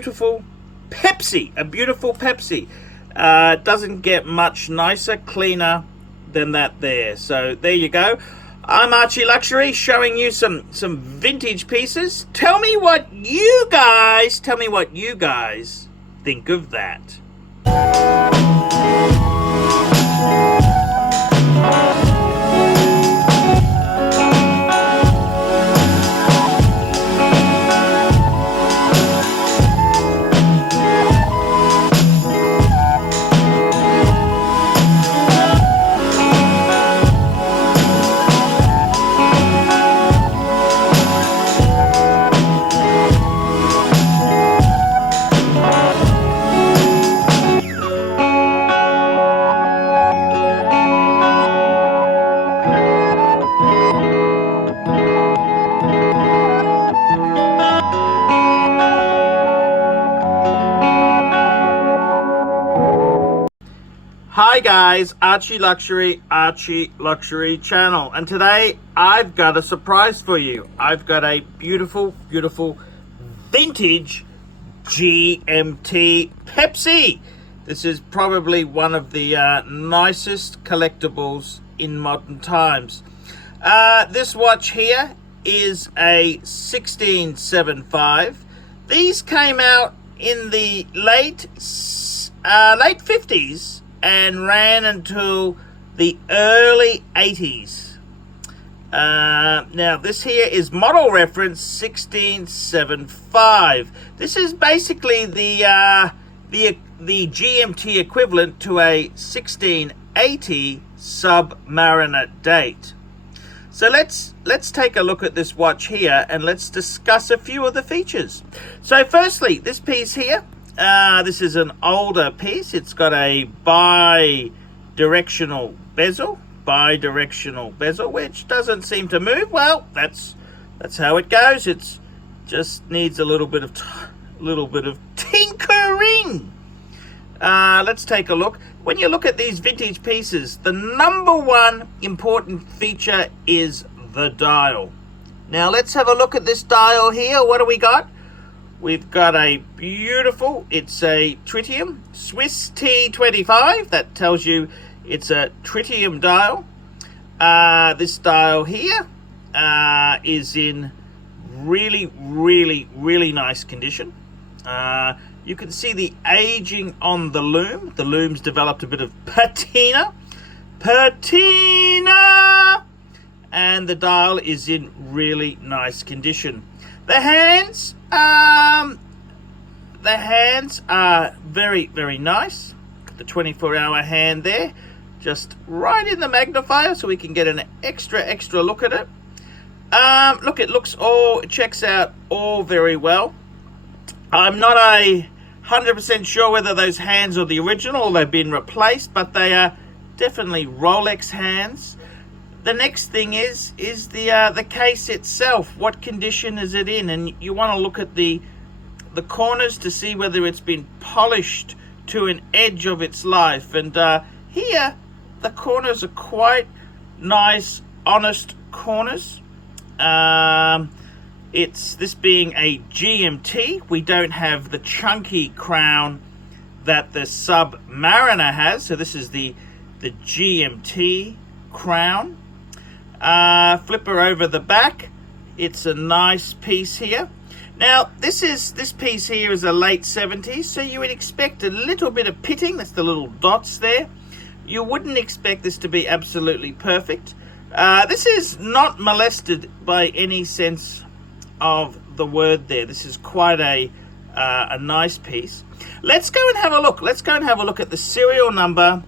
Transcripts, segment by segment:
beautiful Pepsi. A beautiful Pepsi. Doesn't get much nicer, cleaner than that there. So there you go. I'm ArchieLuxury, showing you some vintage pieces. Tell me what you guys think of that. Hi guys, ArchieLuxury channel, and today I've got a surprise for you. I've got a beautiful vintage GMT Pepsi. This is probably one of the nicest collectibles in modern times. This watch here is a 1675. These came out in the late 50s and ran until the early 80s. Now this here is model reference 1675. This is basically the GMT equivalent to a 1680 Submariner date. So let's take a look at this watch here and let's discuss a few of the features. So firstly, this piece here, this is an older piece. It's got a bi-directional bezel, which doesn't seem to move. Well, that's how it goes. It's just needs a little bit of tinkering. Let's take a look. When you look at these vintage pieces, the number one important feature is the dial. Now let's have a look at this dial here. What do we got? We've got a beautiful, it's a tritium, Swiss T25. That tells you it's a tritium dial. This dial here is in really nice condition. You can see the aging on the loom. The loom's developed a bit of patina. And the dial is in really nice condition. The hands are very nice. The 24-hour hand there, just right in the magnifier so we can get an extra look at it. Look, it checks out all very well. I'm not 100% sure whether those hands are the original or they've been replaced, but they are definitely Rolex hands. The next thing is the case itself. What condition is it in? And you want to look at the corners to see whether it's been polished to an edge of its life. And here, the corners are quite nice, honest corners. It's this being a GMT. We don't have the chunky crown that the Submariner has. So this is the GMT crown. Flipper over the back. It's a nice piece here. Now this piece here is a late 70s, so you would expect a little bit of pitting. That's the little dots there. You wouldn't expect this to be absolutely perfect. This is not molested by any sense of the word there. This is quite a nice piece. Let's go and have a look. Let's go and have a look at the serial number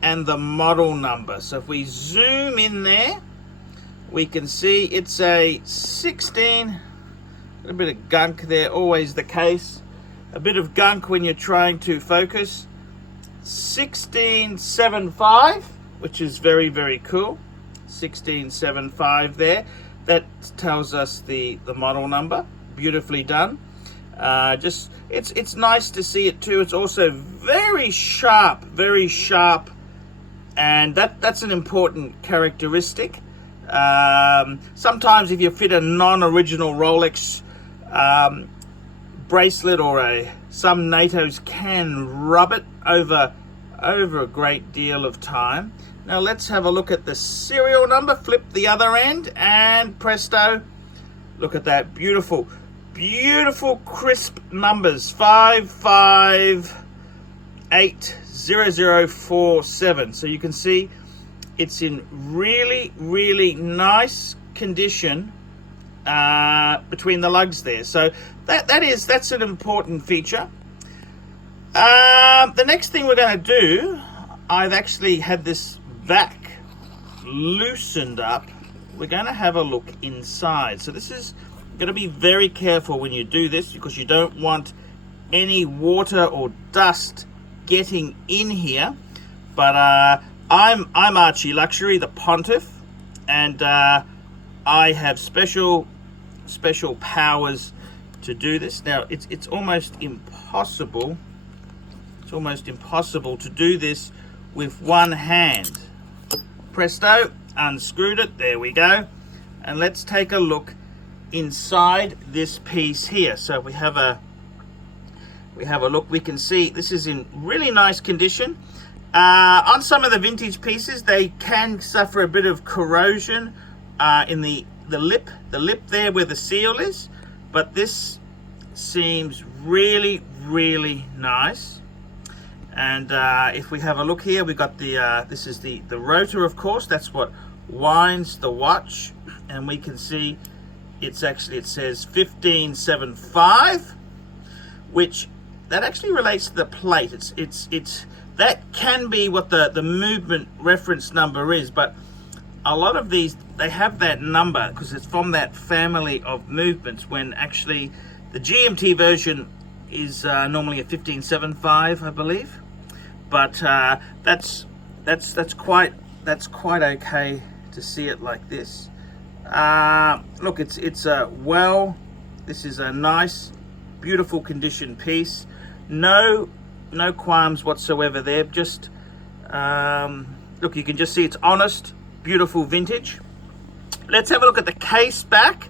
and the model number. So if we zoom in there, we can see it's a 16. A bit of gunk there, always the case. A bit of gunk when you're trying to focus. 1675, which is very cool. 1675 there. That tells us the model number. Beautifully done. It's nice to see it too. It's also very sharp, and that's an important characteristic. Sometimes if you fit a non-original Rolex bracelet, or some NATOs can rub it over a great deal of time. Now let's have a look at the serial number. Flip the other end and presto, look at that beautiful crisp numbers, 5580047. So you can see it's in really nice condition between the lugs there. So that's an important feature. The next thing we're going to do, I've actually had this back loosened up. We're going to have a look inside. So this is going to be very careful when you do this, because you don't want any water or dust getting in here. But I'm ArchieLuxury, the Pontiff, and I have special powers to do this. Now it's almost impossible. It's almost impossible to do this with one hand. Presto, unscrewed it. There we go. And let's take a look inside this piece here. So we have a look. We can see this is in really nice condition. On some of the vintage pieces, they can suffer a bit of corrosion in the lip there where the seal is, but this seems really nice. And if we have a look here, we got the this is the rotor, of course. That's what winds the watch, and we can see it's actually, it says 1575, which that actually relates to the plate. It's that can be what the movement reference number is, but a lot of these, they have that number because it's from that family of movements, when actually the GMT version is normally a 1575, I believe. But that's quite okay to see it like this. Look, it's a this is a nice, beautiful condition piece. No qualms whatsoever there. Just look, you can just see it's honest, beautiful vintage. Let's have a look at the case back,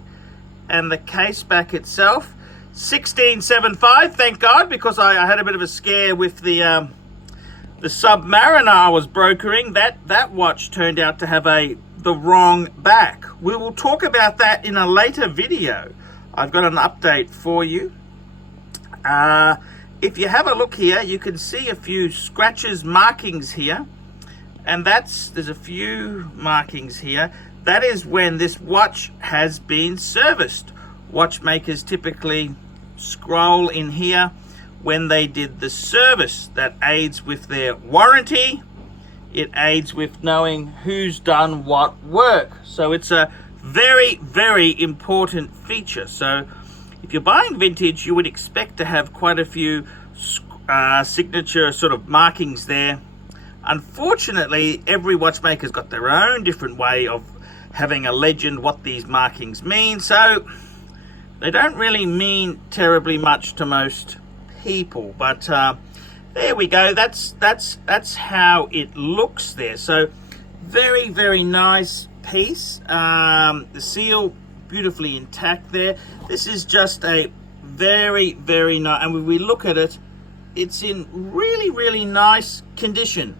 and the case back itself, 1675. Thank God, because I had a bit of a scare with the Submariner I was brokering. That watch turned out to have the wrong back. We will talk about that in a later video. I've got an update for you. If you have a look here, you can see a few scratches, markings here, and there's a few markings here. That is when this watch has been serviced. Watchmakers typically scroll in here when they did the service. That aids with their warranty. It aids with knowing who's done what work. So it's a very important feature. So if you're buying vintage, you would expect to have quite a few signature sort of markings there. Unfortunately, every watchmaker's got their own different way of having a legend what these markings mean, so they don't really mean terribly much to most people. But there we go. That's how it looks there. So very nice piece. The seal beautifully intact there. This is just a very nice, and when we look at it, it's in really nice condition.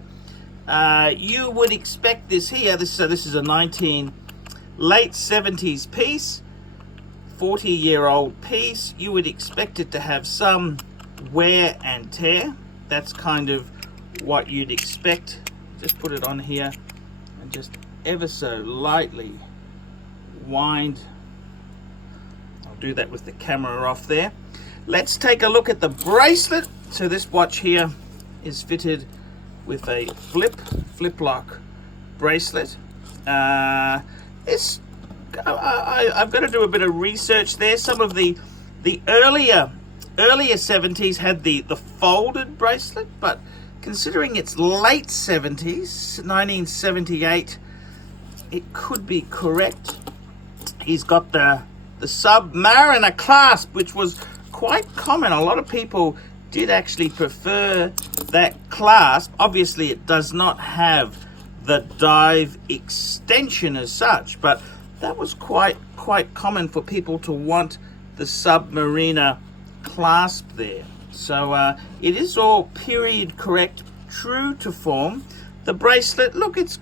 You would expect this here, this is a late 70s piece, 40-year-old piece. You would expect it to have some wear and tear. That's kind of what you'd expect. Just put it on here and just ever so lightly wind. I'll do that with the camera off there. Let's take a look at the bracelet. So this watch here is fitted with a flip lock bracelet. I've got to do a bit of research there. Some of the earlier 70s had the folded bracelet, but considering it's late 70s, 1978, it could be correct. He's got the Submariner Clasp, which was quite common. A lot of people did actually prefer that clasp. Obviously it does not have the dive extension as such, but that was quite common for people to want the Submariner clasp there. So it is all period correct, true to form. The bracelet, look, it's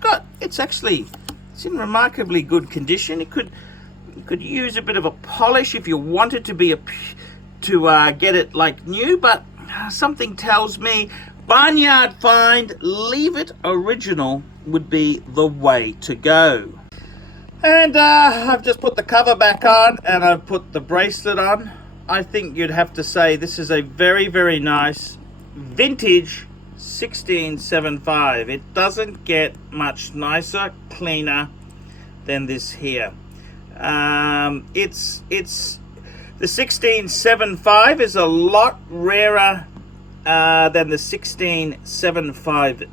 in remarkably good condition. You could use a bit of a polish if you wanted to get it like new, but something tells me barnyard find, leave it original would be the way to go. And I've just put the cover back on and I've put the bracelet on. I think you'd have to say this is a very, very nice vintage 1675. It doesn't get much nicer, cleaner than this here. It's the 1675 is a lot rarer than the 16750.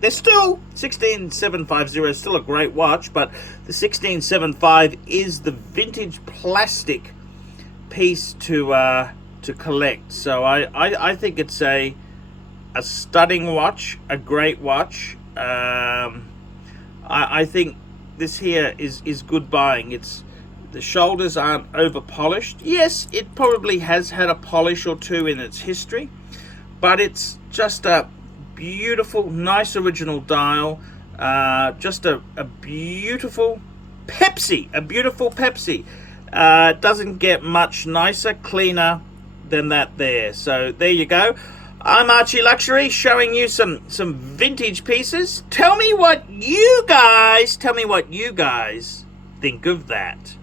They're still 16750 is still a great watch, but the 1675 is the vintage plastic piece to collect. So I think it's a stunning watch, a great watch. I think this here is good buying. The shoulders aren't over polished. Yes, it probably has had a polish or two in its history, but it's just a beautiful, nice original dial. Just a beautiful Pepsi, It doesn't get much nicer, cleaner than that there. So there you go. I'm ArchieLuxury, showing you some vintage pieces. Tell me what you guys think of that.